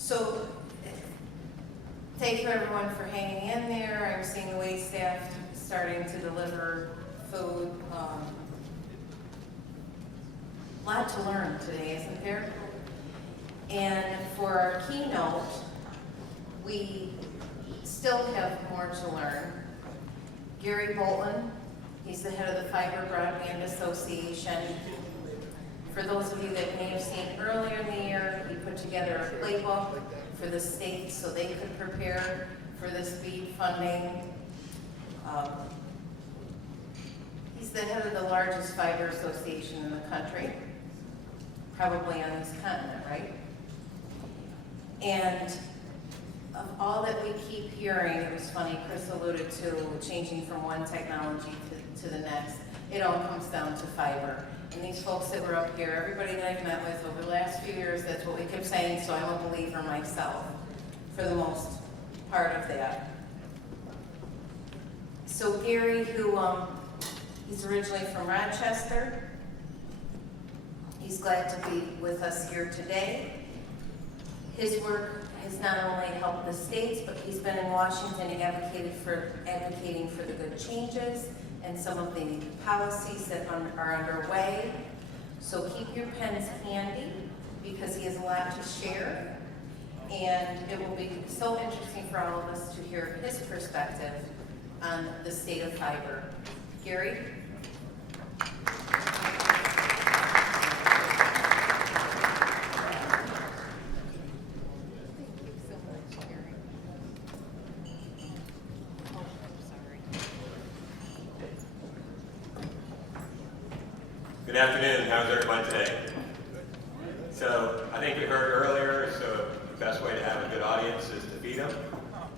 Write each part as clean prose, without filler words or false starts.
So, thank you everyone for hanging in there. I'm seeing the wait staff starting to deliver food. A lot to learn today, isn't there? And for our keynote, we still have more to learn. Gary Bolton, he's the head of the Fiber Broadband Association. For those of you that may have seen earlier in the year, he put together a playbook for the state so they could prepare for this BEAD funding. He's the head of the largest fiber association in the country, probably on this continent, right? And of all that we keep hearing, it was funny, Chris alluded to changing from one technology to the next. It all comes down to fiber. And these folks that were up here, everybody that I've met with over the last few years, that's what we kept saying, so I'm a believer myself, for the most part of that. So Gary, who he's originally from Rochester, he's glad to be with us here today. His work has not only helped the states, but he's been in Washington advocating for the good changes and some of the policies that are underway. So keep your pens handy because he has a lot to share. And it will be so interesting for all of us to hear his perspective on the state of fiber. Gary? Good afternoon. How's everyone today? So I think we heard earlier, so the best way to have a good audience is to feed them.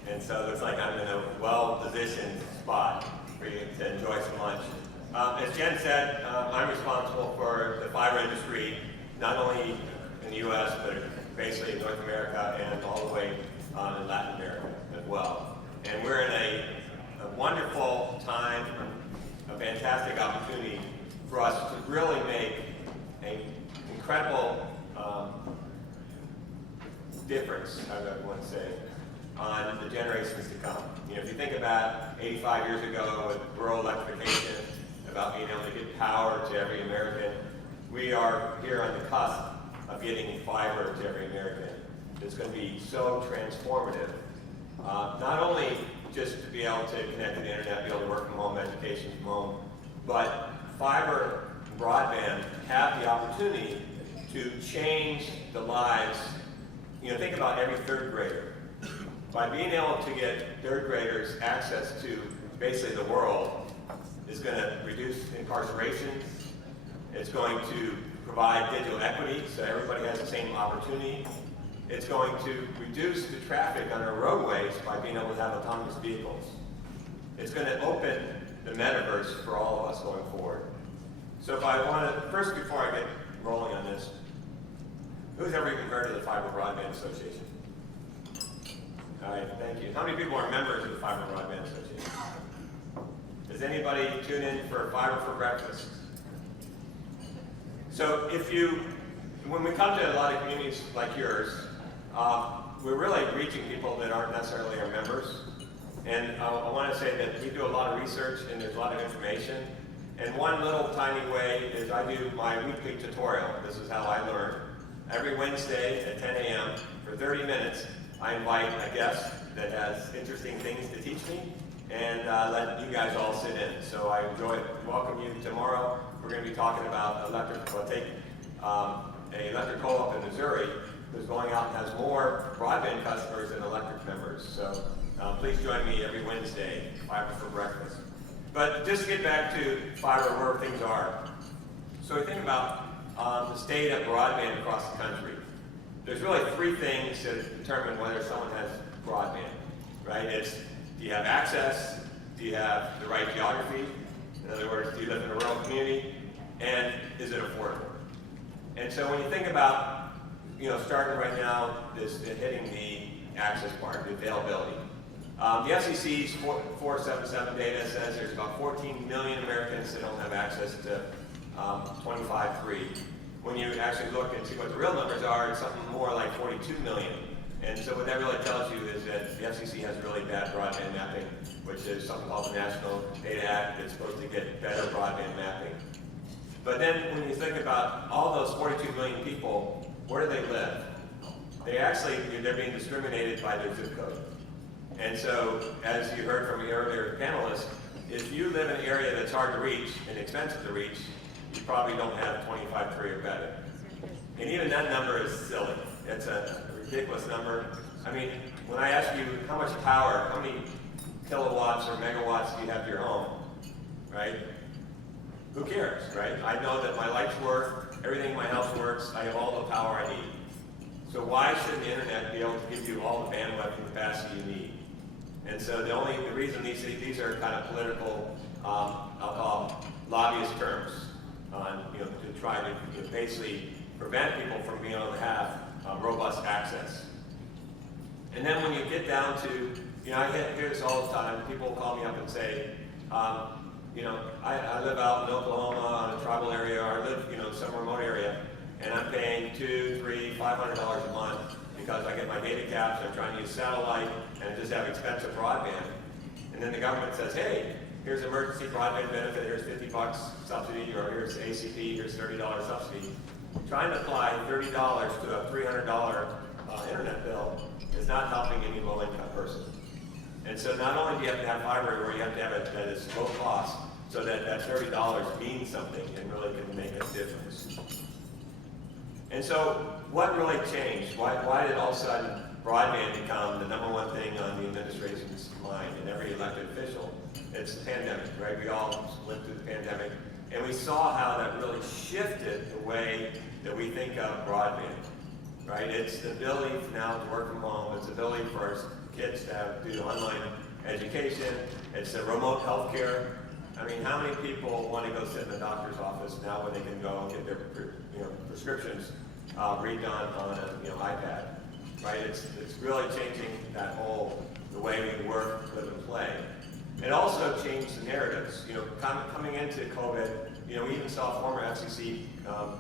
And so it looks like I'm in a well-positioned spot for you to enjoy some lunch. As Jen said, I'm responsible for the fiber industry, not only in the U.S., but basically in North America and all the way in Latin America as well. And we're in a wonderful time, a fantastic opportunity for us to really make an incredible difference, I would want to say, on the generations to come. You know, if you think about 85 years ago with rural electrification, about being able to get power to every American, we are here on the cusp of getting fiber to every American. It's going to be so transformative. Not only just to be able to connect to the internet, be able to work from home, education from home, but fiber and broadband have the opportunity to change the lives. You know, think about every third grader. By being able to get third graders access to basically the world is going to reduce incarceration. It's going to provide digital equity so everybody has the same opportunity. It's going to reduce the traffic on our roadways by being able to have autonomous vehicles. It's going to open the metaverse for all of us going forward. So if I want to, first before I get rolling on this, who's ever even heard of the Fiber Broadband Association? All right, thank you. How many people are members of the Fiber Broadband Association? Does anybody tune in for Fiber for Breakfast? So when we come to a lot of communities like yours, we're really reaching people that aren't necessarily our members. And I want to say that we do a lot of research and there's a lot of information. And one little tiny way is I do my weekly tutorial. This is how I learn. Every Wednesday at 10 a.m. for 30 minutes, I invite a guest that has interesting things to teach me and let you guys all sit in. So I enjoy it. Welcome you tomorrow. We're going to be talking about an electric co-op in Missouri who's going out and has more broadband customers than electric members. So please join me every Wednesday, Fiber for Breakfast. But just to get back to fiber, where things are. So we think about the state of broadband across the country. There's really three things that determine whether someone has broadband, right? It's, do you have access? Do you have the right geography? In other words, do you live in a rural community? And is it affordable? And so when you think about, you know, starting right now, hitting the access part, the availability. The FCC's 477 data says there's about 14 million Americans that don't have access to 25.3. When you actually look and see what the real numbers are, it's something more like 42 million. And so what that really tells you is that the FCC has really bad broadband mapping, which is something called the National Data Act that's supposed to get better broadband mapping. But then when you think about all those 42 million people, where do they live? They're being discriminated by their zip code. And so, as you heard from the earlier panelists, if you live in an area that's hard to reach and expensive to reach, you probably don't have 25 free or better. And even that number is silly. It's a ridiculous number. I mean, when I ask you how much power, how many kilowatts or megawatts do you have to your home, right? Who cares, right? I know that my lights work, everything in my house works, I have all the power I need. So why shouldn't the internet be able to give you all the bandwidth and capacity you need? And so the reason these are kind of political, I'll call them lobbyist terms, to try to basically prevent people from being able to have robust access. And then when you get down to, I hear this all the time. People call me up and say, I live out in Oklahoma in a tribal area, or I live, some remote area, and I'm paying $200, $300, $500 a month because I get my data caps, I'm trying to use satellite, and I just have expensive broadband. And then the government says, hey, here's emergency broadband benefit, here's $50 subsidy, or here's ACP, here's $30 subsidy. Trying to apply $30 to a $300 internet bill is not helping any low-income person. And so not only do you have to have fiber everywhere, you have to have it that is low cost, so that that $30 means something and really can make a difference. And so what really changed? Why did all of a sudden broadband become the number one thing on the administration's mind and every elected official? It's the pandemic, right? We all went through the pandemic, and we saw how that really shifted the way that we think of broadband, right? It's the ability now to work from home. It's the ability for our kids to do online education. It's the remote health care. I mean, how many people want to go sit in the doctor's office now when they can go and get their prescriptions redone on an iPad, right? It's really changing that the way we work, live, and play. It also changed the narratives. Coming into COVID, we even saw former FCC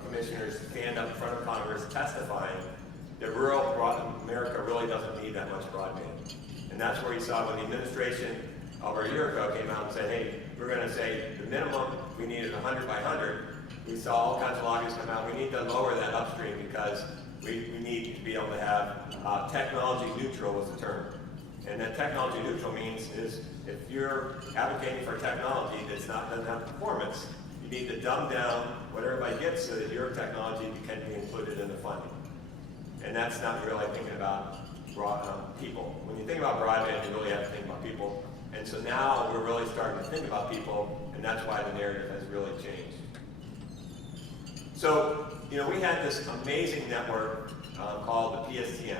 commissioners stand up in front of Congress testifying that rural America really doesn't need that much broadband. And that's where you saw when the administration over a year ago came out and said, hey, we're going to say the minimum, we needed 100 by 100. We saw all kinds of lobbyists come out. We need to lower that upstream because we need to be able to have technology neutral was the term. And that technology neutral means is if you're advocating for technology that doesn't have performance, you need to dumb down what everybody gets so that your technology can be included in the funding. And that's not really thinking about people. When you think about broadband, you really have to think about people. And so now we're really starting to think about people, and that's why the narrative has really changed. So, we had this amazing network called the PSTN,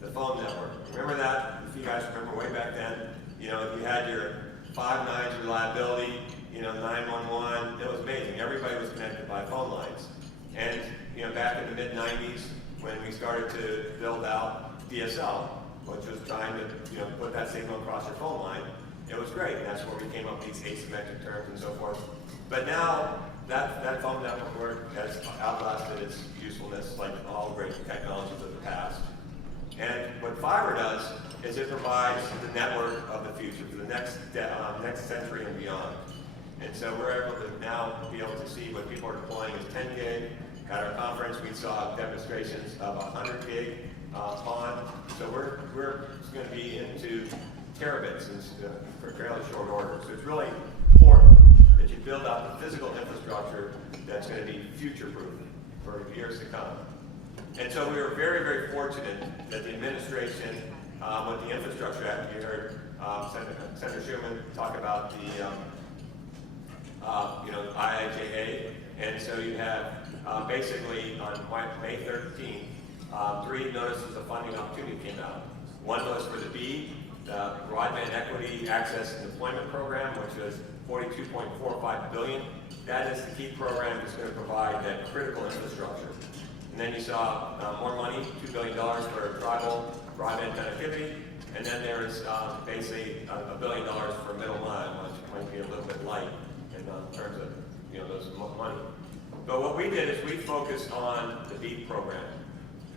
the phone network. Remember that? If you guys remember way back then, you had your 5 nines reliability, 911. It was amazing. Everybody was connected by phone lines. And, back in the mid-90s, when we started to build out DSL, which was trying to, put that signal across your phone line, it was great. And that's where we came up with these asymmetric terms and so forth. But now, that phone network has outlasted its usefulness like all great technologies of the past. And what fiber does is it provides the network of the future for the next century and beyond. And so we're able to now be able to see what people are deploying as 10 gig. At our conference, we saw demonstrations of 100 gig PON. So we're going to be into terabits for fairly short order. So it's really important that you build out the physical infrastructure that's going to be future-proof for years to come. And so we were very, very fortunate that the administration, with the Infrastructure Act, you heard Senator Schumer talk about the IIJA, and so you have basically on May 13th, 3 notices of funding opportunity came out. One was for the BEAD, the Broadband Equity Access and Deployment Program, which was $42.45 billion. That is the key program that's going to provide that critical infrastructure. And then you saw more money, $2 billion for tribal broadband connectivity, and then there's basically $1 billion for middle mile, which might be a little bit light in terms of those money. But what we did is we focused on the BEAD program.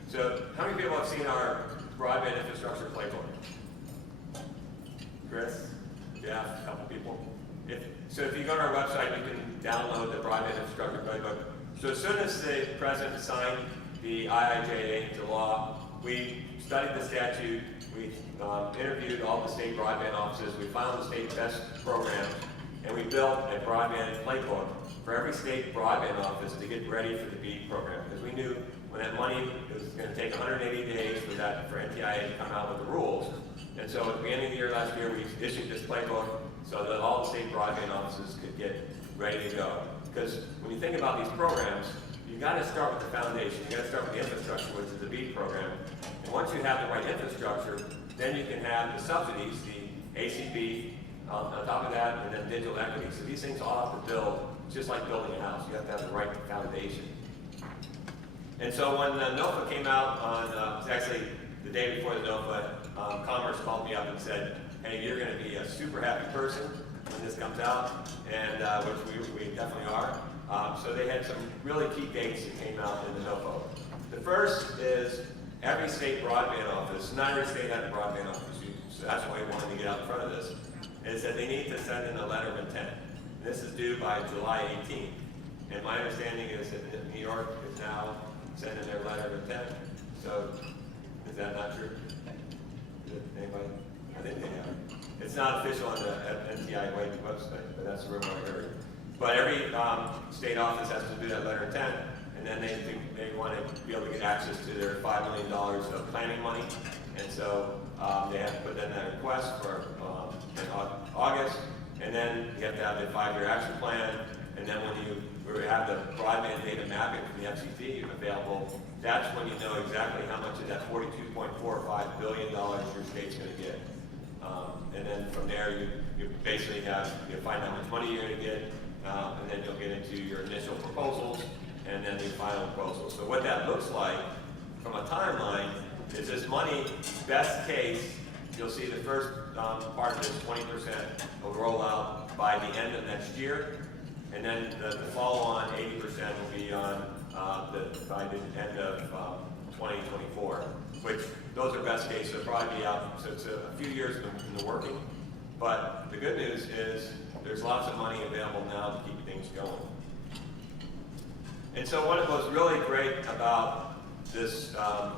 So how many people have seen our broadband infrastructure playbook. Chris, Jeff, a couple people. So if you go to our website, you can download the broadband infrastructure playbook. So as soon as the president signed the IIJA into law, we studied the statute, we interviewed all the state broadband offices, we found the state best programs, and we built a broadband playbook for every state broadband office to get ready for the BEAD program. Because we knew when that money, it was going to take 180 days for NTIA to come out with the rules. And so at the beginning of the year last year, we issued this playbook so that all the state broadband offices could get ready to go. Because when you think about these programs, you got to start with the foundation. You got to start with the infrastructure, which is the BEAD program. And once you have the right infrastructure, then you can have the subsidies, the ACB, on top of that, and then digital equity. So these things all have to build, just like building a house. You have to have the right foundation. And so when NOFA came out on, it was actually the day before the NOFA, Commerce called me up and said, hey, you're going to be a super happy person when this comes out, and which we definitely are. So they had some really key dates that came out in the NOFA. The first is every state broadband office, not every state had a broadband office, so that's why we wanted to get out in front of this, is that they need to send in a letter of intent. And this is due by July 18th. And my understanding is that New York is now sending their letter of intent. So is that not true? Anybody? I think they have. It's not official on the NTIA website, but that's the rumor I heard. But every state office has to do that letter of intent, and then they want to be able to get access to their $5 million of planning money. And so they have to put in that request for in August, and then you have to have the 5-year action plan, and then when you have the broadband data mapping from the FCC available, that's when you know exactly how much of that $42.45 billion your state's going to get. And then from there, you basically you find out how much money you're going to get, and then you'll get into your initial proposals, and then the final proposal. So what that looks like from a timeline is this money, best case, you'll see the first part of this 20% will roll out by the end of next year, and then the follow-on 80% will be on by the end of 2024, which those are best case. So it'll probably be out, so it's a few years in the working. But the good news is there's lots of money available now to keep things going. And so what was really great about this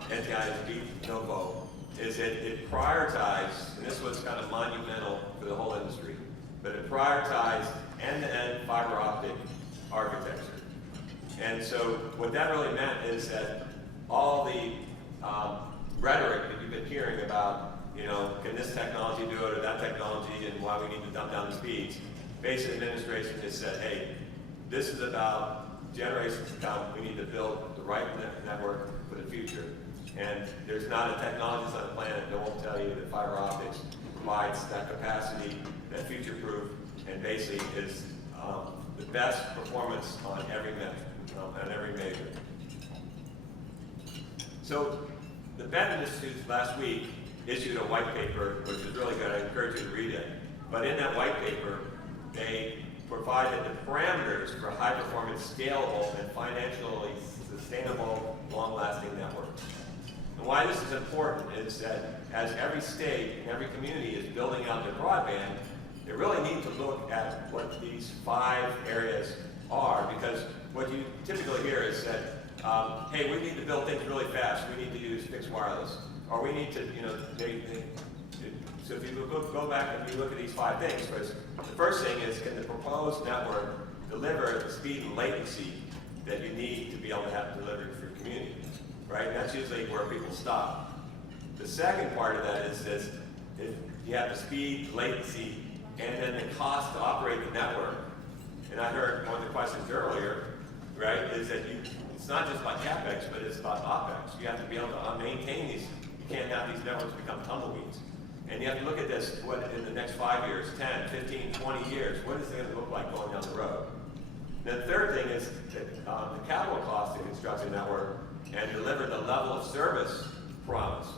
NTIA's BEAD NOVO is it prioritized, and this was kind of monumental for the whole industry, but it prioritized end-to-end fiber optic architecture. And so what that really meant is that all the rhetoric that you've been hearing about, can this technology do it or that technology and why we need to dump down the speeds, basic administration has said, hey, this is about generations to come. We need to build the right network for the future. And there's not a technologist on the planet that won't tell you that fiber optics provides that capacity, that future-proof, and basically is the best performance on every measure. So the Benton Institute last week issued a white paper, which is really good. I encourage you to read it. But in that white paper, they provided the parameters for high-performance, scalable, and financially sustainable, long-lasting networks. And why this is important is that as every state and every community is building out their broadband, they really need to look at what these 5 areas are, because what you typically hear is that, hey, we need to build things really fast. We need to use fixed wireless. Or we need to, so if you go back and you look at these 5 things, the first thing is, can the proposed network deliver the speed and latency that you need to be able to have delivered for your community, right? That's usually where people stop. The second part of that is this, if you have the speed, latency, and then the cost to operate the network. And I heard one of the questions earlier, right, is that it's not just about CapEx, but it's about OpEx. You have to be able to maintain these. You can't have these networks become tumbleweeds. And you have to look at this, what in the next 5 years, 10, 15, 20 years, what is it going to look like going down the road? And the third thing is that the capital cost to construct a network and deliver the level of service promised,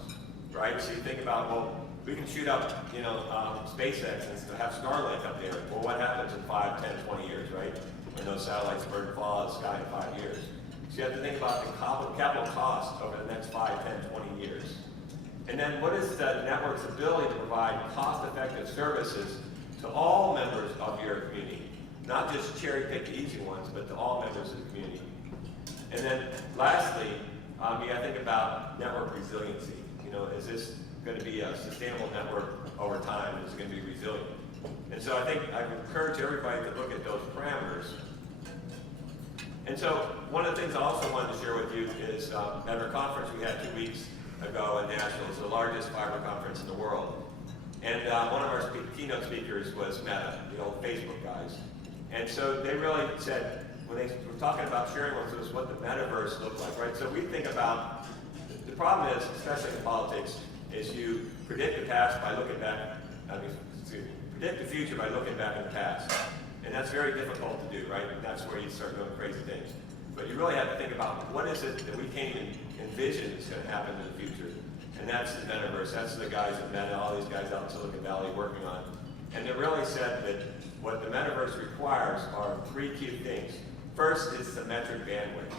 right? So you think about, well, we can shoot up, SpaceX and have Starlink up there. Well, what happens in 5, 10, 20 years, right? When those satellites burn and fall out of the sky in 5 years. So you have to think about the capital cost over the next 5, 10, 20 years. And then what is the network's ability to provide cost-effective services to all members of your community? Not just cherry-pick the easy ones, but to all members of the community. And then lastly, you gotta think about network resiliency. You know, is this gonna be a sustainable network over time? Is it gonna be resilient? And so I think I encourage everybody to look at those parameters. And so one of the things I also wanted to share with you is at our conference we had 2 weeks ago in Nashville. It's the largest fiber conference in the world. And one of our keynote speakers was Meta, the old Facebook guys. And so they really said, when they were talking about sharing with us what the metaverse looked like, right? So we think about, the problem is, especially in politics, is you predict the past by looking back, predict the future by looking back in the past. And that's very difficult to do, right? That's where you start doing crazy things. But you really have to think about what is it that we can't even envision is going to happen in the future. And that's the metaverse. That's the guys at Meta, all these guys out in Silicon Valley working on. And they really said that what the metaverse requires are 3 key things. First is symmetric bandwidth.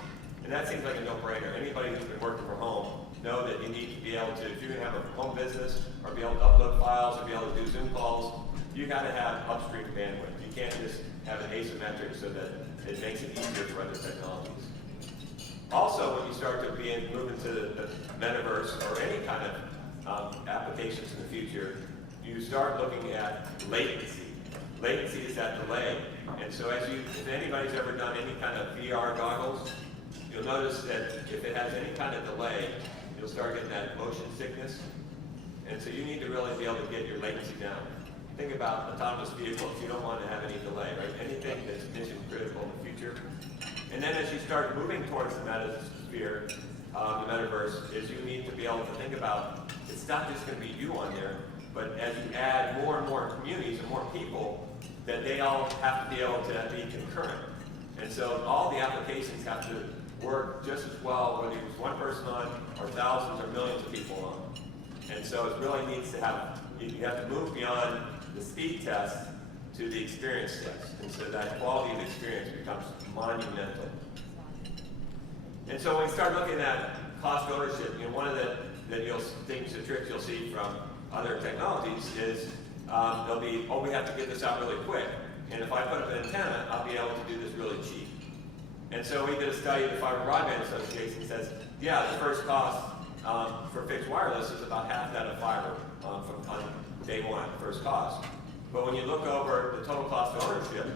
And that seems like a no-brainer. Anybody who's been working from home know that you need to be able to, if you're going to have a home business, or be able to upload files, or be able to do Zoom calls, you got to have upstream bandwidth. You can't just have it asymmetric so that it makes it easier for other technologies. Also, when you start to move into the metaverse or any kind of applications in the future, you start looking at latency. Latency is that delay. And so if anybody's ever done any kind of VR goggles, you'll notice that if it has any kind of delay, you'll start getting that motion sickness. And so you need to really be able to get your latency down. Think about autonomous vehicles. You don't want to have any delay, right? Anything that's mission critical in the future. And then as you start moving towards the metasphere, the metaverse, is you need to be able to think about, it's not just going to be you on there, but as you add more and more communities and more people, that they all have to be able to be concurrent. And so all the applications have to work just as well, whether it's one person on, or thousands or millions of people on. And so it really needs to have, you have to move beyond the speed test to the experience test. And so that quality of experience becomes monumental. And so when we start looking at cost ownership, you know, one of the tricks you'll see from other technologies is they'll be, oh, we have to get this out really quick. And if I put up an antenna, I'll be able to do this really cheap. And so we did a study at the Fiber Broadband Association that says, yeah, the first cost for fixed wireless is about half that of fiber on day one, first cost. But when you look over the total cost of ownership,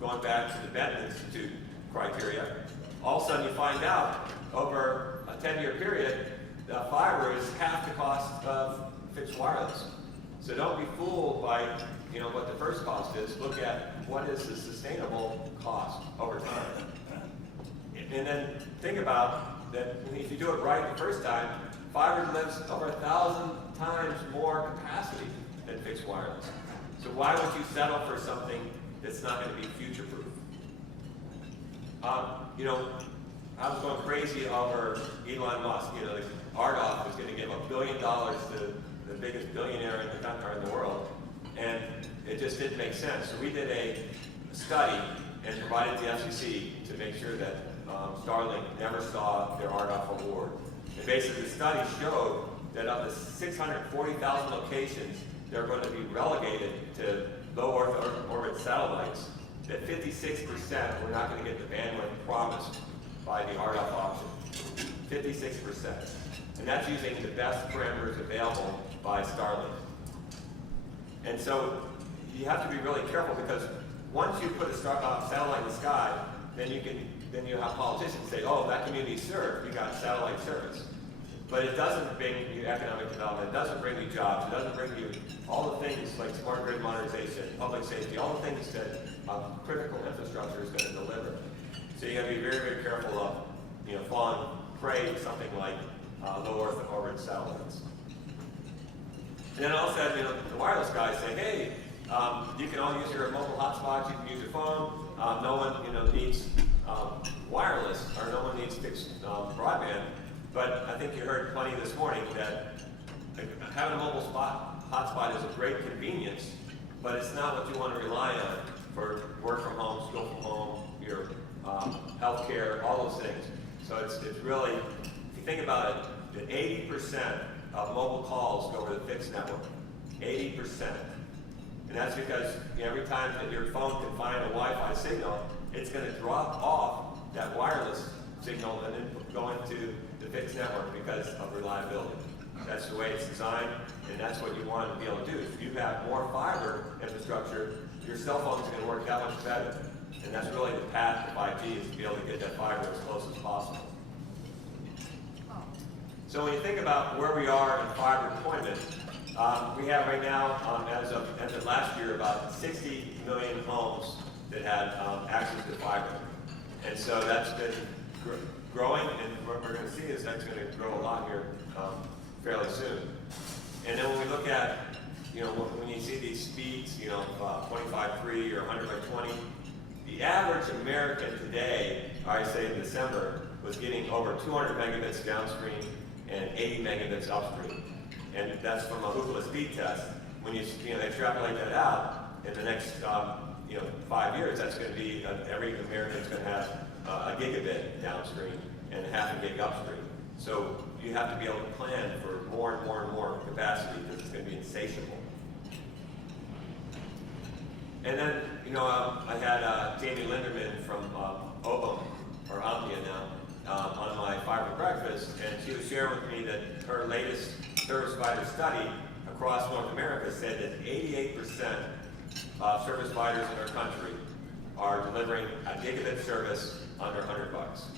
going back to the Benton Institute criteria, all of a sudden you find out over a 10-year period, the fiber is half the cost of fixed wireless. So don't be fooled by what the first cost is. Look at what is the sustainable cost over time. And then think about that if you do it right the first time, fiber lives over 1,000 times more capacity than fixed wireless. So why would you settle for something that's not going to be future-proof? I was going crazy over Elon Musk. Ardoff was going to give $1 billion to the biggest billionaire in the country, in the world, and it just didn't make sense. So we did a study and provided the FCC to make sure that Starlink never saw their Ardoff award. And basically the study showed that of the 640,000 locations that are going to be relegated to low Earth orbit satellites, that 56% were not going to get the bandwidth promised by the RDOF option. 56%. And that's using the best parameters available by Starlink. And so you have to be really careful, because once you put a satellite in the sky, then you have politicians say, oh, that community served, you got satellite service. But it doesn't bring you economic development, it doesn't bring you jobs, it doesn't bring you all the things like smart grid modernization, public safety, all the things that critical infrastructure is going to deliver. So you have to be very, very careful of falling prey to something like low Earth orbit satellites. And then also the wireless guys say, hey, you can all use your mobile hotspots, you can use your phone, no one needs wireless, or no one needs fixed broadband. But I think you heard plenty this morning that having a mobile hotspot is a great convenience, but it's not what you want to rely on for work from home, school from home, your healthcare, all those things. So it's really, if you think about it, that 80% of mobile calls go over the fixed network. 80%. And that's because every time that your phone can find a Wi-Fi signal, it's going to drop off that wireless signal and then go into the fixed network because of reliability. That's the way it's designed, and that's what you want to be able to do. If you have more fiber infrastructure, your cell phone is going to work that much better. And that's really the path to 5G, is to be able to get that fiber as close as possible. So when you think about where we are in fiber deployment, we have right now, as of last year, about 60 million homes that had access to fiber. And so that's been growing, and what we're going to see is that's going to grow a lot here fairly soon. And then when we look at, when you see these speeds, 25/3 or 100/20, the average American today, I say in December, was getting over 200 megabits downstream and 80 megabits upstream. And that's from a Hoopla speed test. When you extrapolate that out, in the next 5 years, that's going to be every American is going to have a gigabit downstream and half a gig upstream. So you have to be able to plan for more and more and more capacity because it's going to be insatiable. And then, I had Jamie Linderman from Obam, or Omnia now, on my fiber breakfast, and she was sharing with me that her latest service provider study across North America said that 88% of service providers in our country are delivering a gigabit service under $100.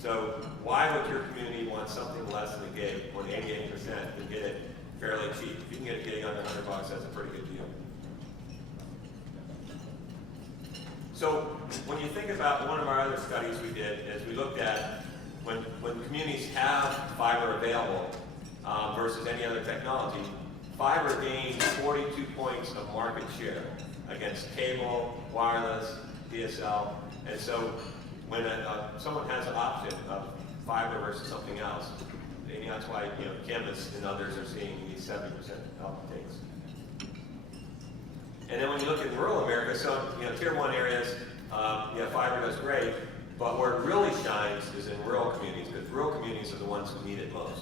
So why would your community want something less than a gig when 88% can get it fairly cheap? If you can get a gig under $100, that's a pretty good deal. So when you think about one of our other studies we did, is we looked at when communities have fiber available versus any other technology, fiber gained 42 points of market share against cable, wireless, DSL. And so when someone has an option of fiber versus something else, that's why Canvas and others are seeing these 70% uptakes. And then when you look at rural America, so tier 1 areas, fiber does great, but where it really shines is in rural communities, because rural communities are the ones who need it most.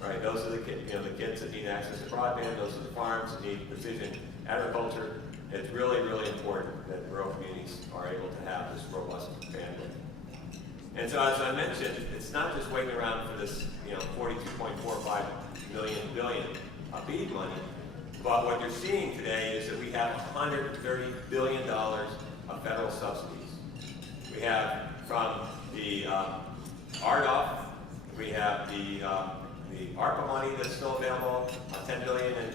Right? Those are the kids that need access to broadband. Those are the farms that need precision agriculture. It's really, really important that rural communities are able to have this robust bandwidth. And so, as I mentioned, it's not just waiting around for this, 42.45 billion BEAD money. But what you're seeing today is that we have $130 billion of federal subsidies. We have from the RDOF, we have the ARPA money that's still available, $10 billion in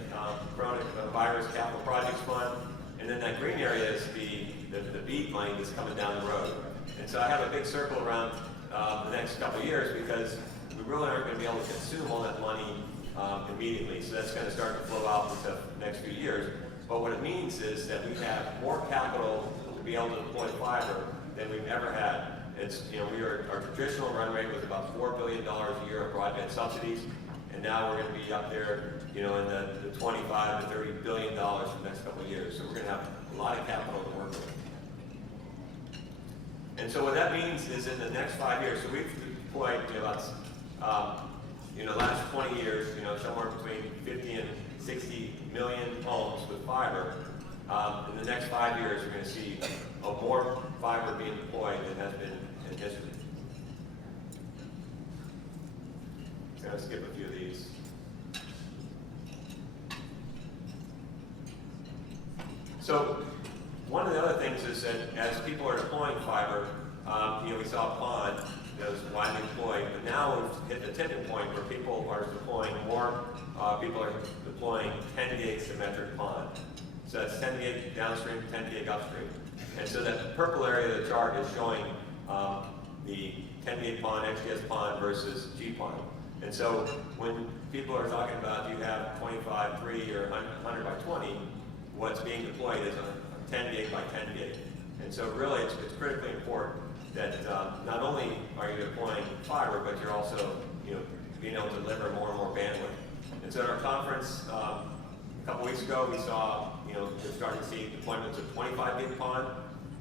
coronavirus capital projects fund, and then that green area is the BEAD money that's coming down the road. And so I have a big circle around the next couple of years because we really aren't going to be able to consume all that money immediately. So that's going to start to flow out into the next few years. But what it means is that we have more capital to be able to deploy fiber than we've ever had. It's, our traditional run rate was about $4 billion a year of broadband subsidies, and now we're going to be up there, in the $25 to $30 billion for the next couple of years. So we're going to have a lot of capital to work with. And so what that means is in the next 5 years, so we've deployed last 20 years, somewhere between 50 and 60 million homes with fiber. In the next 5 years, we're going to see more fiber being deployed than has been in history. I'm going to skip a few of these. So one of the other things is that as people are deploying fiber, we saw a pond that was widely deployed, but now we've hit the tipping point where people are deploying more. People are deploying 10 gig symmetric pond. So that's 10 gig downstream, 10 gig upstream. And so that purple area of the chart is showing the 10 gig pond, XGS pond versus G pond. And so when people are talking about do you have 25/3 or 100/20, what's being deployed is a 10 gig by 10 gig. And so really it's critically important that not only are you deploying fiber, but you're also being able to deliver more and more bandwidth. And so at our conference a couple weeks ago, we saw we're starting to see deployments of 25 gig pond,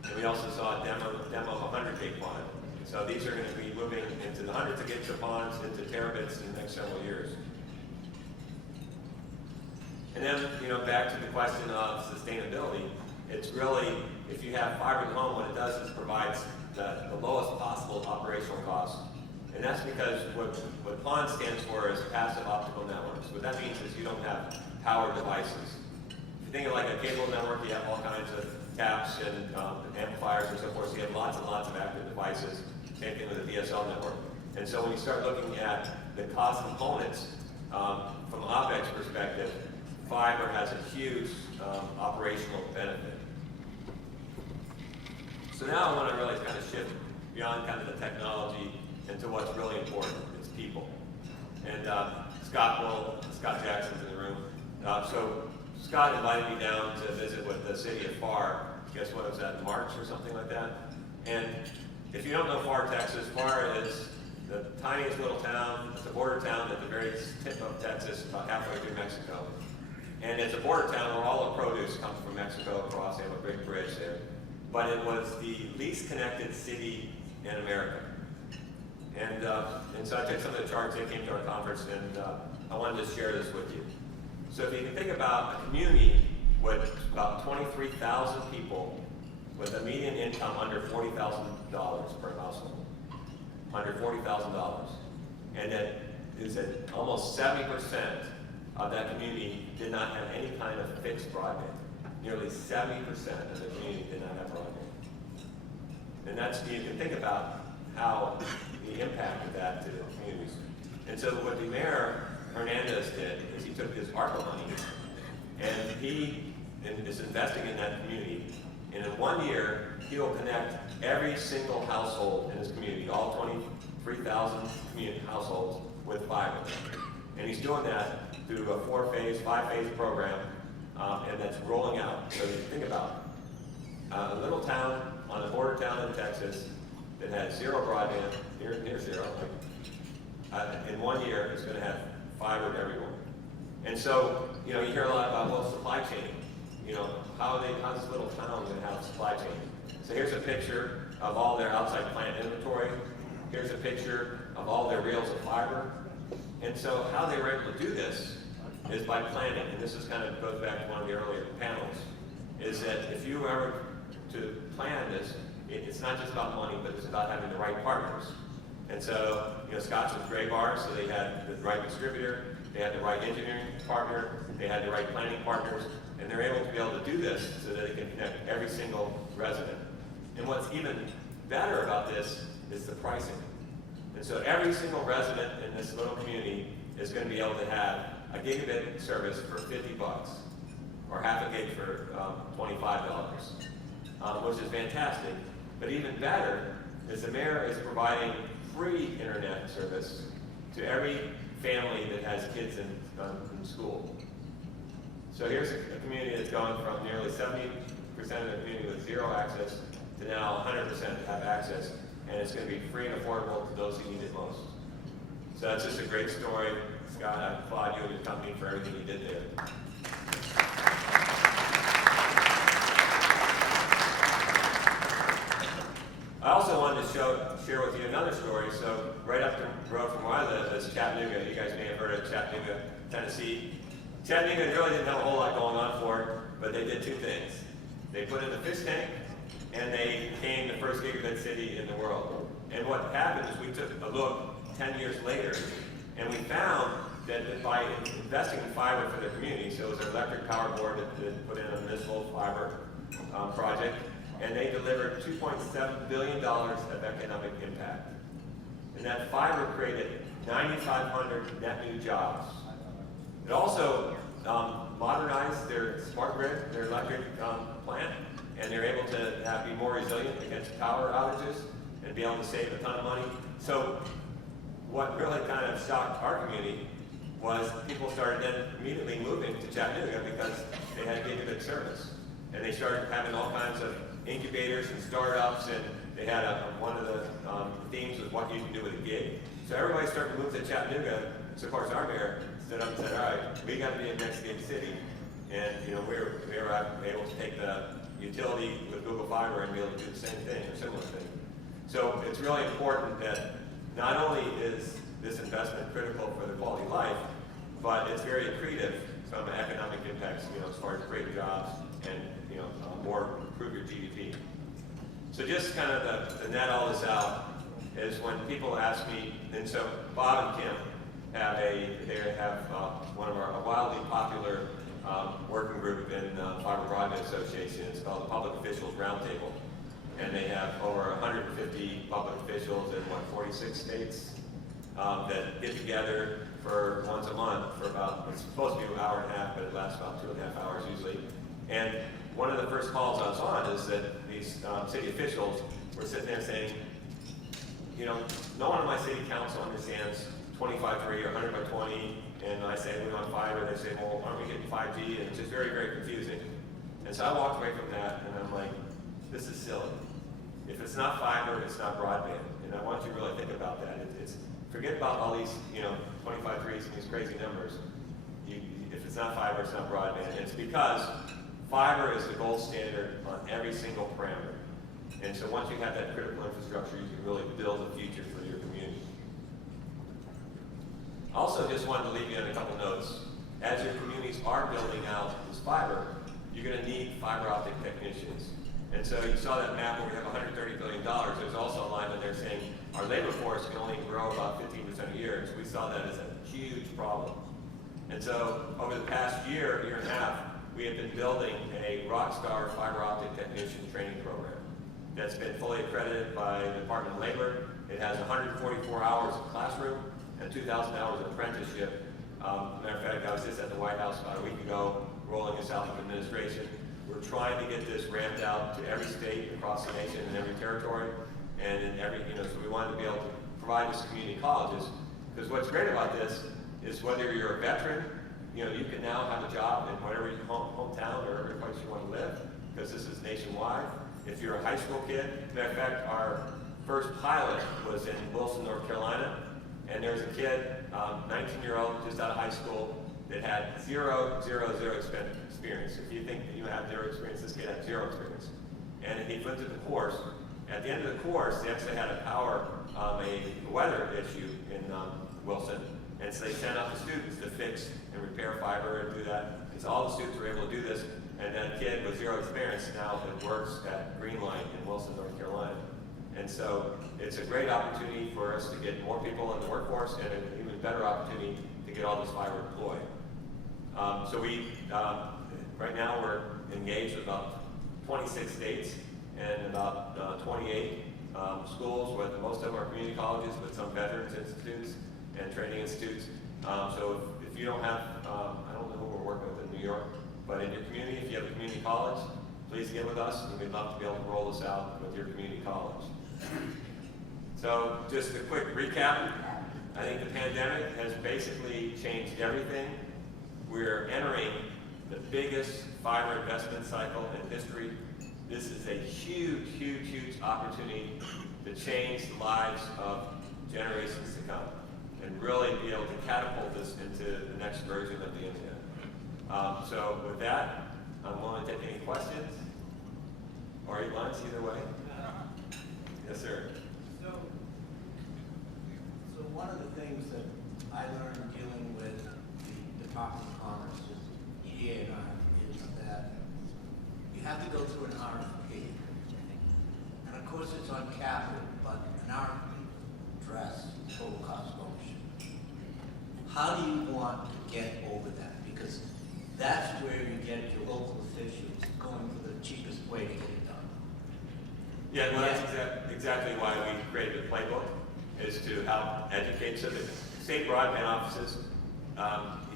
and we also saw a demo of 100 gig pond. So these are going to be moving into the hundreds of gigs of ponds into terabits in the next several years. And then, back to the question of sustainability, it's really, if you have fiber in the home, what it does is provides the lowest possible operational cost. And that's because what PON stands for is passive optical networks. What that means is you don't have power devices. If you think of like a cable network, you have all kinds of taps and amplifiers and so forth, so you have lots and lots of active devices. Same thing with the DSL network. And so when you start looking at the cost components, from an OpEx perspective, fiber has a huge operational benefit. So now I want to really kind of shift beyond kind of the technology into what's really important. It's people. And Scott Jackson's in the room. So Scott invited me down to visit with the city of Pharr. Guess what, was that in March or something like that? And if you don't know Pharr, Texas, Pharr is the tiniest little town. It's a border town at the very tip of Texas, about halfway through Mexico. And it's a border town where all the produce comes from Mexico across. They have a big bridge there. But it was the least connected city in America. And so I took some of the charts that came to our conference, and I wanted to share this with you. So if you can think about a community with about 23,000 people with a median income under $40,000 per household. Under $40,000. And that is that almost 70% of that community did not have any kind of fixed broadband. Nearly 70% of the community did not have broadband. And that's, you can think about how the impact of that to the communities. And so what the Mayor Hernandez did is he took his ARPA money and he is investing in that community. And in 1 year, he will connect every single household in his community, all 23,000 community households, with fiber. And he's doing that through a 4-phase, 5-phase program, and that's rolling out. So you think about a little town on a border town in Texas that had zero broadband, near zero. In 1 year, it's going to have fiber to everyone. And so, you hear a lot about, well, supply chain. How's this little town going to have supply chain? So here's a picture of all their outside plant inventory. Here's a picture of all their reels of fiber. And so how they were able to do this is by planning. And this is kind of goes back to one of the earlier panels, is that if you were ever to plan this, it's not just about money, but it's about having the right partners. And so, Scott's with Graybar, so they had the right distributor, they had the right engineering partner, they had the right planning partners, and they're able to be able to do this so that they can connect every single resident. And what's even better about this is the pricing. And so every single resident in this little community is going to be able to have a gigabit service for $50, or half a gig for $25, which is fantastic. But even better is the mayor is providing free internet service to every family that has kids in school. So here's a community that's gone from nearly 70% of the community with zero access to now 100% have access, and it's going to be free and affordable to those who need it most. So that's just a great story. Scott, I applaud you and your company for everything you did there. I also wanted to share with you another story. So right up the road from where I live is Chattanooga. You guys may have heard of Chattanooga, Tennessee. Chattanooga really didn't have a whole lot going on for it, but they did two things. They put in a fish tank, and they became the first gigabit city in the world. And what happened is we took a look 10 years later, and we found that by investing in fiber for the community, so it was an electric power board that put in a municipal fiber project, and they delivered $2.7 billion of economic impact. And that fiber created 9,500 net new jobs. It also modernized their smart grid, their electric plant, and they're able to be more resilient against power outages and be able to save a ton of money. So what really kind of shocked our community was people started then immediately moving to Chattanooga because they had gigabit service. And they started having all kinds of incubators and startups, and they had one of the themes was what you can do with a gig. So everybody started to move to Chattanooga. So of course our mayor stood up and said, all right, we got to be a next gig city. And we were able to take the utility with Google Fiber and be able to do the same thing or similar thing. So it's really important that not only is this investment critical for the quality of life, but it's very accretive from economic impacts, as far as create jobs and, more improve your GDP. So just kind of to net all this out is when people ask me, and so Bob and Kim have one of a wildly popular working group in Fiber Broadband Association. It's called the Public Officials Roundtable. And they have over 150 public officials in 46 states that get together for once a month for it's supposed to be an hour and a half, but it lasts about 2.5 hours usually. And one of the first calls I was on is that these city officials were sitting there saying, no one on my city council understands 25/3 or 100 by 20, and I say we want fiber, and they say, well, aren't we getting 5G? And it's just very, very confusing. And so I walked away from that, and I'm like, this is silly. If it's not fiber, it's not broadband. And I want you to really think about that. Forget about all these, 25/3s and these crazy numbers. If it's not fiber, it's not broadband. And it's because fiber is the gold standard on every single parameter. And so once you have that critical infrastructure, you can really build a future for your community. Also, just wanted to leave you on a couple notes. As your communities are building out this fiber, you're going to need fiber optic technicians. And so you saw that map where we have $130 billion. There's also a line on there saying our labor force can only grow about 15% a year. So we saw that as a huge problem. And so over the past year and a half, we have been building a rockstar fiber optic technician training program that's been fully accredited by the Department of Labor. It has 144 hours of classroom and 2,000 hours of apprenticeship. Matter of fact, I was just at the White House about a week ago, rolling this out of administration. We're trying to get this ramped out to every state across the nation and every territory, and in every, so we wanted to be able to provide this to community colleges. Because what's great about this is whether you're a veteran, you can now have a job in whatever your hometown or every place you want to live, because this is nationwide. If you're a high school kid, matter of fact, our first pilot was in Wilson, North Carolina, and there's a kid, 19-year-old, just out of high school, that had zero experience. If you think that you have zero experience, this kid had zero experience. And he went through the course. At the end of the course, they actually had a weather issue in Wilson. And so they sent out the students to fix and repair fiber and do that. And so all the students were able to do this. And that kid with zero experience now works at Greenline in Wilson, North Carolina. And so it's a great opportunity for us to get more people in the workforce and an even better opportunity to get all this fiber deployed. So right now we're engaged with about 26 states and about 28 schools, with most of them are community colleges, but some veterans institutes and training institutes. So if you don't have, I don't know who we're working with in New York, but in your community, if you have a community college, please get with us, and we'd love to be able to roll this out with your community college. So just a quick recap. I think the pandemic has basically changed everything. We're entering the biggest fiber investment cycle in history. This is a huge, huge, huge opportunity to change the lives of generations to come and really be able to catapult this into the next version of the internet. So with that, I'm willing to take any questions or eat lunch, either way. Yes, sir. So one of the things that I learned dealing with the Department of Commerce, EDA and I, is that you have to go through an RFP. And of course it's on capital, but an RFP address total cost of ownership. How do you want to get over that? Because that's where you get your local officials going for the cheapest way to get it done. Yeah, well, that's exactly why we created a playbook, is to help educate. So the state broadband offices,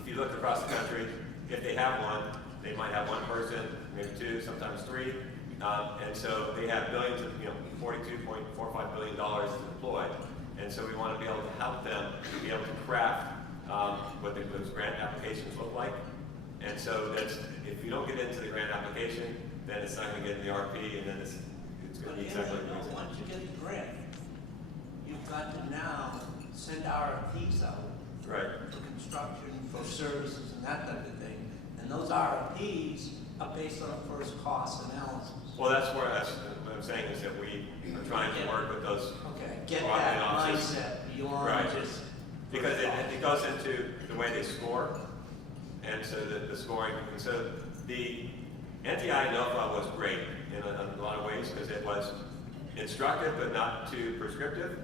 if you look across the country, if they have one, they might have one person, maybe two, sometimes three. And so they have billions of, $42.45 billion to deploy. And so we want to be able to help them be able to craft what those grant applications look like. And so that's, if you don't get into the grant application, then it's not going to get in the RP, and then it's going to be exactly like it is. Once you get the grant, you've got to now send RFPs out Right. for construction, for services, and that type of thing. And those RFPs are based on a first cost analysis. Well, that's what I'm saying, is that we are trying to work with those Okay, get broadband that offices. mindset beyond Right. just. Because it goes into the way they score, and so the scoring, and so the NTI NOFA was great in a lot of ways because it was instructive but not too prescriptive,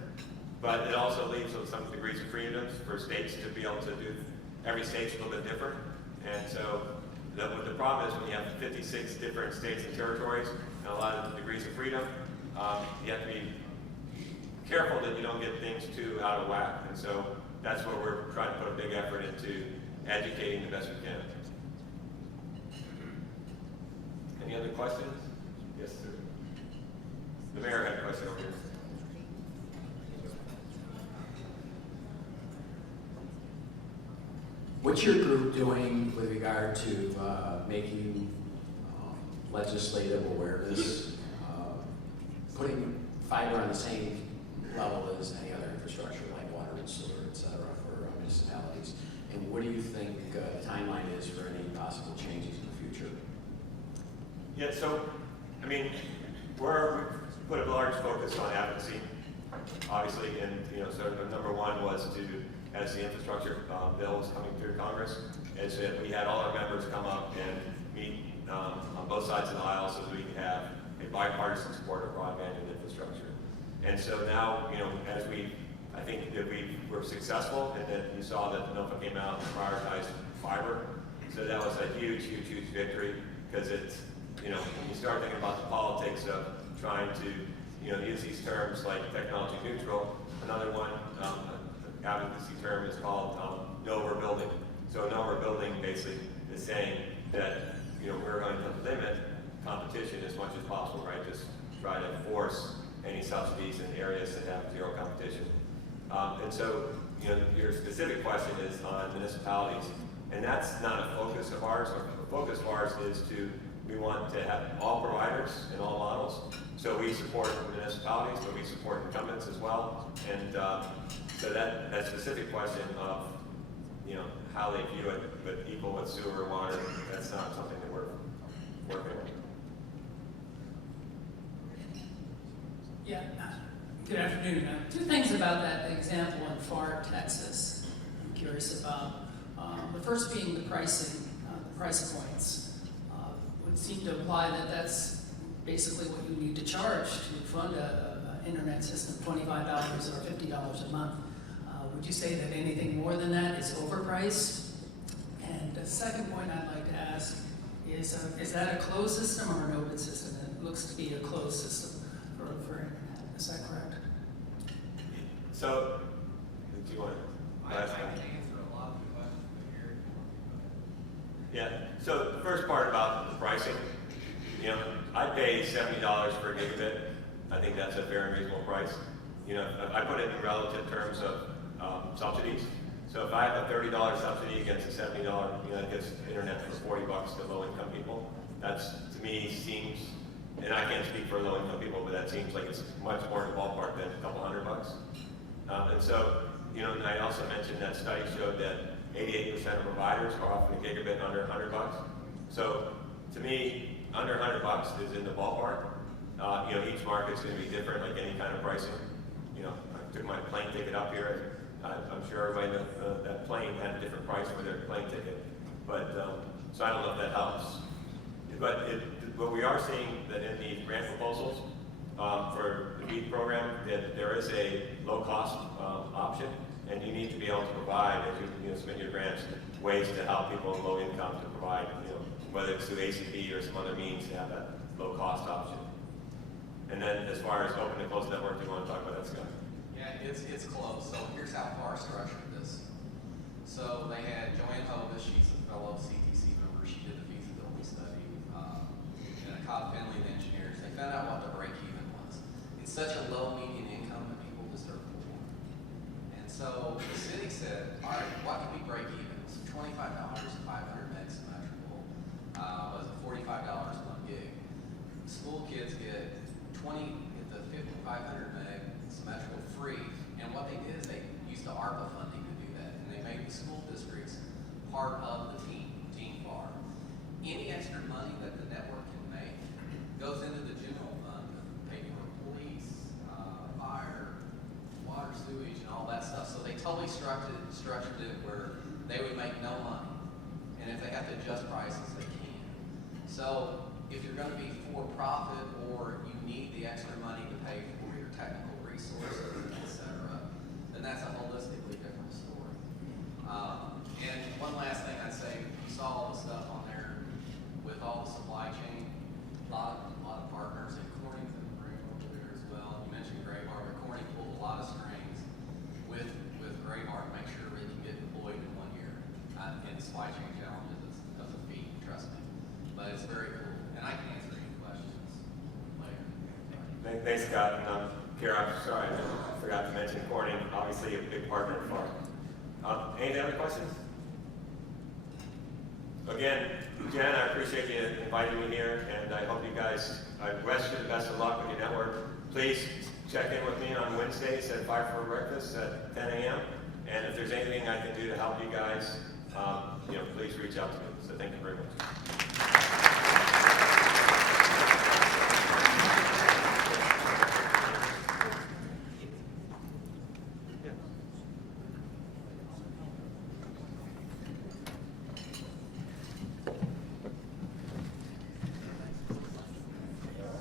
but it also leaves with some degrees of freedoms for states to be able to do, every state's a little bit different, and so the problem is when you have 56 different states and territories and a lot of degrees of freedom, you have to be careful that you don't get things too out of whack, and so that's where we're trying to put a big effort into educating the best we can. Any other questions? Yes, sir. The mayor had a question over here. What's your group doing with regard to making legislative awareness, putting fiber on the same level as any other infrastructure like water and sewer, et cetera, for municipalities? And what do you think the timeline is for any possible changes in the future? Yeah, so, I mean, we put a large focus on advocacy, obviously, and, so the number one was to, as the infrastructure bill was coming through Congress, is that we had all our members come up and meet on both sides of the aisle so that we could have a bipartisan support of broadband and infrastructure. And so now, as I think that we were successful, and that you saw that the NOFA came out and prioritized fiber. So that was a huge, huge, huge victory, because it's, when you start thinking about the politics of trying to, use these terms like technology neutral, another one, advocacy term is called no overbuilding. So no overbuilding basically is saying that, we're going to limit competition as much as possible, right? Just try to force any subsidies in areas that have zero competition. And so, your specific question is on municipalities, and that's not a focus of ours. The focus of ours is we want to have all providers in all models. So we support municipalities, but we support incumbents as well. And so that specific question of, how they view it, but equal with sewer and water, that's not something that we're working on. Yeah, good afternoon. Two things about that example in Far, Texas, I'm curious about. The first being the pricing, the price points. Would seem to imply that that's basically what you need to charge to fund an internet system, $25 or $50 a month. Would you say that anything more than that is overpriced? And the second point I'd like to ask is that a closed system or an open system? It looks to be a closed system for internet. Is that correct? So, do you want to? I can answer a lot of the questions here. Yeah. So the first part about the pricing, I pay $70 per gigabit. I think that's a fair and reasonable price. I put it in relative terms of subsidies. So if I have a $30 subsidy against a $70, it gets internet for $40 to low-income people. That's, to me, seems, and I can't speak for low-income people, but that seems like it's much more in the ballpark than a couple $100. And so, and I also mentioned that study showed that 88% of providers are offering a gigabit under $100. So, to me, under $100 is in the ballpark. Each market's going to be different, like any kind of pricing. I took my plane ticket up here. I'm sure everybody knows that plane had a different price for their plane ticket. But, so I don't know if that helps. But what we are seeing that in the grant proposals for the BEAD program, that there is a low-cost option, and you need to be able to provide, as you submit your grants, ways to help people in low income to provide, whether it's through ACP or some other means to have that low-cost option. And then as far as open and closed network, do you want to talk about that, Scott? Yeah, it's close. So here's how FAR structured this. So they had Joanne Hovis, she's a fellow CTC member. She did the feasibility study, and a Cobb family of engineers. They found out what the break-even was. It's such a low median income that people just are poor. And so the city said, all right, what can we break even? So $25 and 500 meg symmetrical was $45 1 gig. School kids get the 500 meg symmetrical free, and what they did is they used the ARPA funding to do that, and they made the school districts part of the team FAR. Any extra money that the network can make goes into the general fund to pay for police, fire, water, sewage, and all that stuff. So they totally structured it where they would make no money. And if they have to adjust prices, they can. So if you're going to be for profit or you need the extra money to pay for your technical resources, et cetera, then that's a holistically different story. And one last thing I'd say, you saw all the stuff on there with all the supply chain, a lot of partners, and Corning's in the room over there as well. You mentioned Graybar, but Corning pulled a lot of strings with Graybar to make sure we can get deployed in 1 year. And supply chain challenges is a feat, trust me. But it's very cool, and I can answer any questions later. Thanks, Scott. And Kara, I'm sorry, I forgot to mention Corning, obviously a big partner of ours. Any other questions? Again, Jen, I appreciate you inviting me here, and I hope you guys, I wish you the best of luck with your network. Please check in with me on Wednesdays at 5 for breakfast at 10 a.m. And if there's anything I can do to help you guys, please reach out to me. So thank you very much.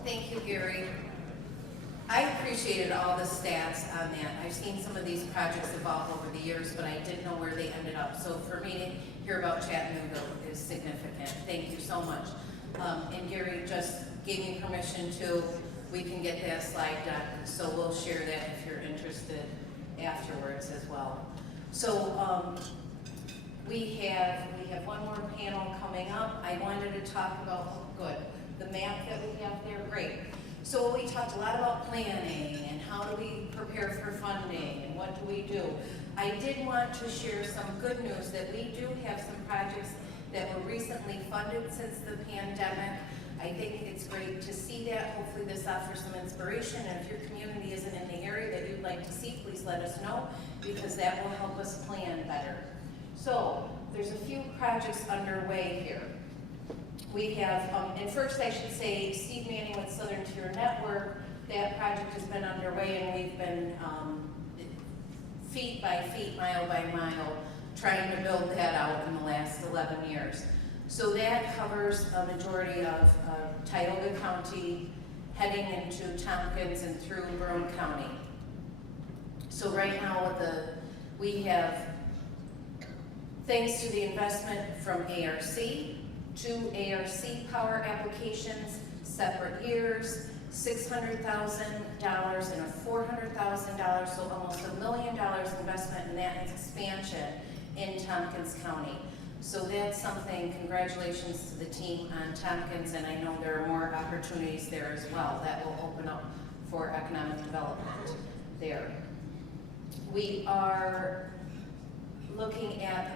Thank you, Gary. I appreciated all the stats on that. I've seen some of these projects evolve over the years, but I didn't know where they ended up. So for me to hear about Chattanooga is significant. Thank you so much. And Gary just gave me permission we can get that slide deck, so we'll share that if you're interested afterwards as well. So we have one more panel coming up. I wanted to talk about, the map that we have there, great. So we talked a lot about planning and how do we prepare for funding and what do we do. I did want to share some good news that we do have some projects that were recently funded since the pandemic. I think it's great to see that. Hopefully this offers some inspiration, and if your community isn't in the area that you'd like to see, please let us know, because that will help us plan better. So there's a few projects underway here. We have, and first I should say, Steve Manning with Southern Tier Network, that project has been underway, and we've been feet by feet, mile by mile, trying to build that out in the last 11 years. So that covers a majority of Tioga County, heading into Tompkins and through Broome County. So right now we have, thanks to the investment from ARC, 2 ARC power applications, separate years, $600,000 and a $400,000, so almost $1 million investment in that expansion in Tompkins County. So that's something, congratulations to the team on Tompkins, and I know there are more opportunities there as well that will open up for economic development there. We are looking at,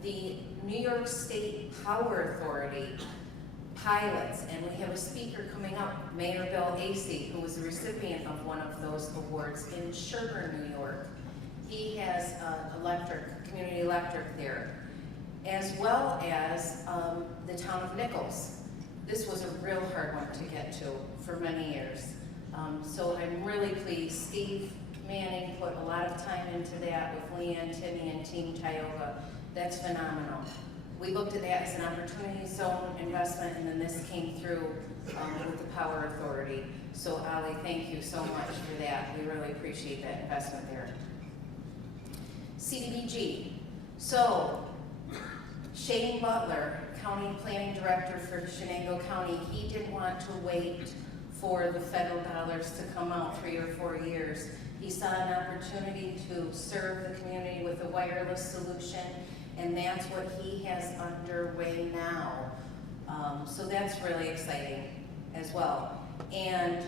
the New York State Power Authority pilots, and we have a speaker coming up, Mayor Bill Acey, who was the recipient of one of those awards in Sherburne, New York. He has community electric there, as well as the town of Nichols. This was a real hard one to get to for many years. So I'm really pleased. Steve Manning put a lot of time into that with Leanne, Timmy, and Team Tioga. That's phenomenal. We looked at that as an opportunity zone investment, and then this came through with the Power Authority. So Ali, thank you so much for that. We really appreciate that investment there. CDBG. So Shane Butler, County Planning Director for Shenango County, he didn't want to wait for the federal dollars to come out 3 or 4 years. He saw an opportunity to serve the community with a wireless solution, and that's what he has underway now. So that's really exciting as well. And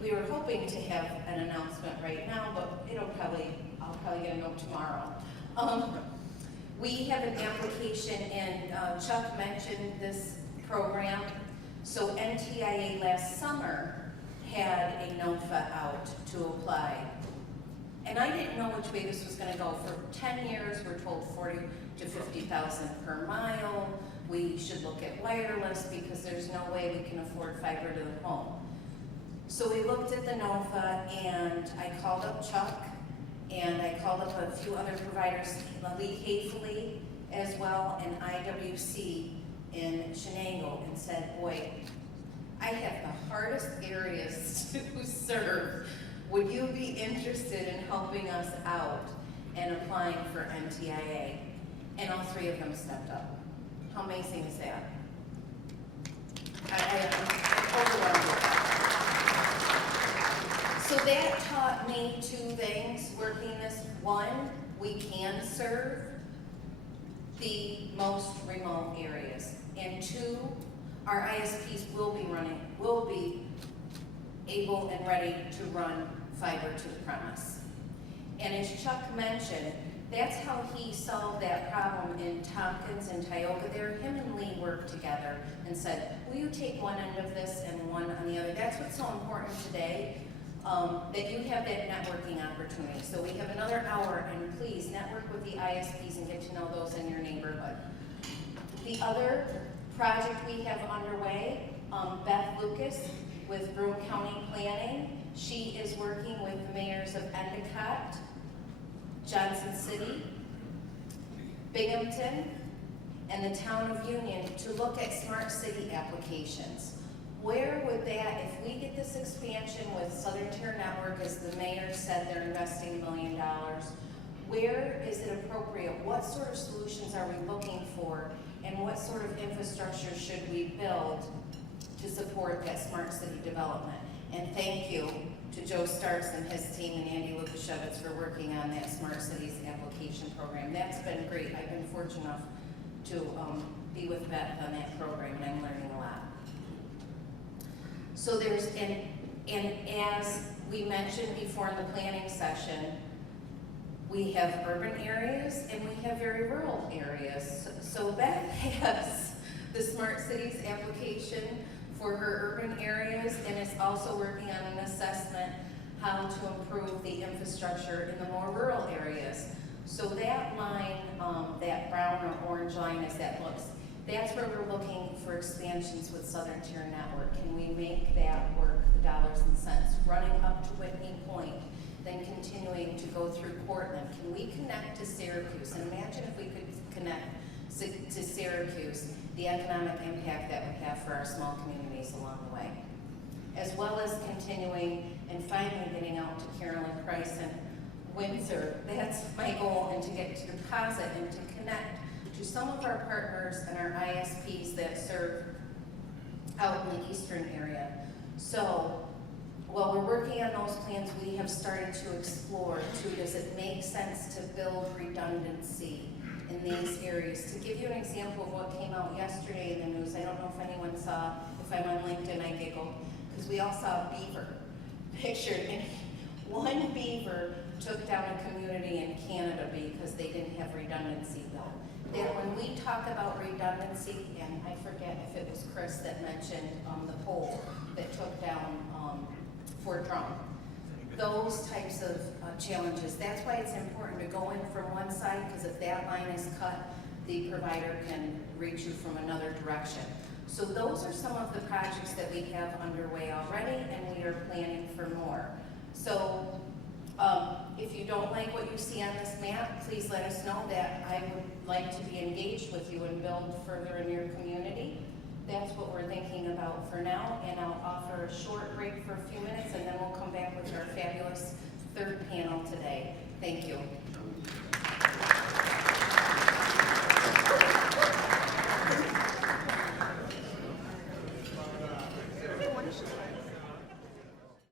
we were hoping to have an announcement right now, but I'll probably get a note tomorrow. We have an application, and Chuck mentioned this program. So NTIA last summer had a NOFA out to apply. And I didn't know which way this was going to go. For 10 years, we're told 40 to 50,000 per mile. We should look at wireless because there's no way we can afford fiber to the home. So we looked at the NOFA, and I called up Chuck, And I called up a few other providers, Lee Hafley as well, and IWC in Shenango, and said, boy, I have the hardest areas to serve. Would you be interested in helping us out and applying for NTIA? And all three of them stepped up. How amazing is that? I am overwhelmed with that. So that taught me two things working this. One, we can serve the most remote areas. And two, our ISPs will be able and ready to run fiber to the premise. And as Chuck mentioned, that's how he solved that problem in Tompkins and Tioga there. Him and Lee worked together and said, will you take one end of this and one on the other? That's what's so important today, that you have that networking opportunity. So we have another hour, and please network with the ISPs and get to know those in your neighborhood. The other project we have underway, Beth Lucas with Broome County Planning. She is working with the mayors of Endicott, Johnson City, Binghamton, and the town of Union to look at smart city applications. Where would that, if we get this expansion with Southern Tier Network, as the mayor said they're investing $1 million, where is it appropriate? What sort of solutions are we looking for? And what sort of infrastructure should we build to support that smart city development? And thank you to Joe Starks and his team and Andy Lukashevitz for working on that Smart Cities application program. That's been great. I've been fortunate enough to be with Beth on that program, and I'm learning a lot. So there's, and as we mentioned before in the planning session, we have urban areas and we have very rural areas. So Beth has the Smart Cities application for her urban areas, and is also working on an assessment how to improve the infrastructure in the more rural areas. So that line, that brown or orange line as that looks, that's where we're looking for expansions with Southern Tier Network. Can we make that work, the dollars and cents, running up to Whitney Point, then continuing to go through Portland? Can we connect to Syracuse? And imagine if we could connect to Syracuse, the economic impact that would have for our small communities along the way. As well as continuing and finally getting out to Carolyn Price and Windsor. That's my goal, and to get to deposit and to connect to some of our partners and our ISPs that serve out in the eastern area. So while we're working on those plans, we have started to explore too, does it make sense to build redundancy in these areas? To give you an example of what came out yesterday in the news, I don't know if anyone saw, if I'm on LinkedIn, I giggled, because we all saw a beaver pictured, and one beaver took down a community in Canada because they didn't have redundancy built. That when we talk about redundancy, and I forget if it was Chris that mentioned the pole that took down Fort Drum, those types of challenges, that's why it's important to go in from one side, because if that line is cut, the provider can reach you from another direction. So those are some of the projects that we have underway already, and we are planning for more. So if you don't like what you see on this map, please let us know that I would like to be engaged with you and build further in your community. That's what we're thinking about for now, and I'll offer a short break for a few minutes, and then we'll come back with our fabulous third panel today. Thank you. What is it?